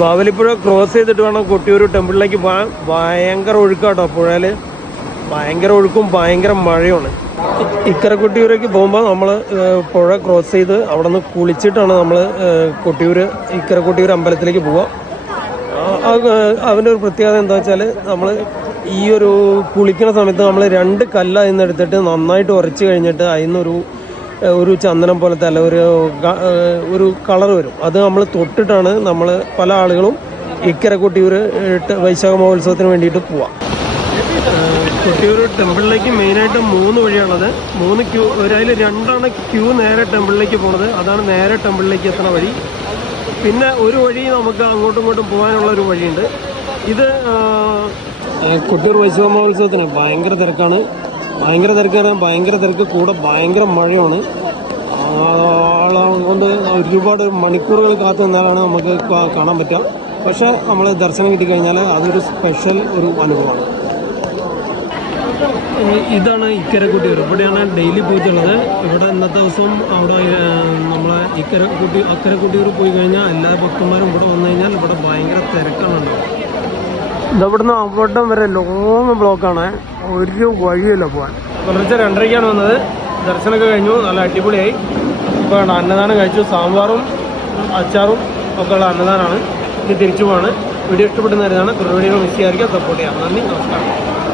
Bavalipuzha cross ചെയ്തിട്ട് വേണം കൊട്ടിയൂർ ടെമ്പിളിലേക്ക് പോകാൻ ഭയങ്കര ഒഴുക്കാട്ടോ പുഴയിൽ ഭയങ്കര ഒഴുക്കും ഭയങ്കര മഴയുമാണ്. ഇക്കര കൊട്ടിയൂരേക്ക് പോകുമ്പോൾ നമ്മൾ പുഴ ക്രോസ് ചെയ്ത് അവിടെ നിന്ന് കുളിച്ചിട്ടാണ് നമ്മൾ കൊട്ടിയൂർ ഇക്കര കൊട്ടിയൂർ അമ്പലത്തിലേക്ക് പോവുക ആ- അത് അവന്റെ ഒരു പ്രത്യേകത എന്താ വെച്ചാൽ നമ്മൾ ഈ ഒരു കുളിക്കുന്ന സമയത്ത് നമ്മൾ രണ്ട് കല്ല് നിന്ന് എടുത്തിട്ട് നന്നായിട്ട് ഉരച്ച് കഴിഞ്ഞിട്ട് അതിൽ നിന്നൊരു ഒരു ചന്ദനം പോലത്തെ അല്ല ഒരു ഒരു കളർ വരും. അത് നമ്മൾ തൊട്ടിട്ടാണ് നമ്മൾ പല ആളുകളും ഇക്കര കൊട്ടിയൂർ വൈശാഖ മഹോത്സവത്തിന് വേണ്ടിയിട്ട് പോവാം. കൊട്ടിയൂർ ടെമ്പിളിലേക്ക് മെയിനായിട്ട് മൂന്ന് വഴിയാണത് മൂന്ന് ക്യൂ അതിൽ രണ്ടാണ് ക്യൂ നേരെ ടെമ്പിളിലേക്ക് പോണത്. അതാണ് നേരെ ടെമ്പിളിലേക്ക് എത്തുന്ന വഴി. പിന്നെ ഒരു വഴി നമുക്ക് അങ്ങോട്ടും ഇങ്ങോട്ടും പോകാനുള്ള ഒരു വഴിയുണ്ട്. ഇത് കൊട്ടിയൂർ വൈശാഖ മഹോത്സവത്തിന് ഭയങ്കര തിരക്കാണ്. ഭയങ്കര തിരക്കാണ്. ഭയങ്കര തിരക്ക്. കൂടെ ഭയങ്കര മഴയാണ്. കൊണ്ട് ഒരുപാട് മണിക്കൂറുകൾ കാത്തു നിന്നാലാണ് നമുക്ക് കാണാൻ പറ്റുക. പക്ഷേ നമ്മൾ ദർശനം കിട്ടിക്കഴിഞ്ഞാൽ അതൊരു സ്പെഷ്യൽ ഒരു അനുഭവമാണ്. ഇതാണ് ഇക്കര കുട്ടിയൂർ ഇവിടെയാണ് ഡെയിലി പൂജ ഉള്ളത് ഇവിടെ ഇന്നത്തെ ദിവസം അവിടെ നമ്മളെ ഇക്കര കുട്ടി അക്കര കുട്ടിയൂർ പോയി കഴിഞ്ഞാൽ എല്ലാ ഭക്തന്മാരും ഇവിടെ വന്നു കഴിഞ്ഞാൽ ഇവിടെ ഭയങ്കര തിരക്കാണ്. ഇതവിടുന്ന് അവിടം വരെ ലോങ് ബ്ലോക്കാണ് ഒരു വഴിയല്ല പോകാൻ പുലർച്ചെ രണ്ടരയ്ക്കാണ് വന്നത്. ദർശനമൊക്കെ കഴിഞ്ഞു. നല്ല അടിപൊളിയായി. ഇപ്പോൾ അന്നദാനം കഴിച്ചു. സാമ്പാറും അച്ചാറും ഒക്കെ ഉള്ള അന്നദാനമാണ്. ഇനി തിരിച്ചു പോവാണ്. വീഡിയോ ഇഷ്ടപ്പെടുന്നവരാണ് വീഡിയോ മിസ് ചെയ്യാതിരിക്കുക സപ്പോർട്ട് ചെയ്യാം. നന്ദി നമസ്കാരം.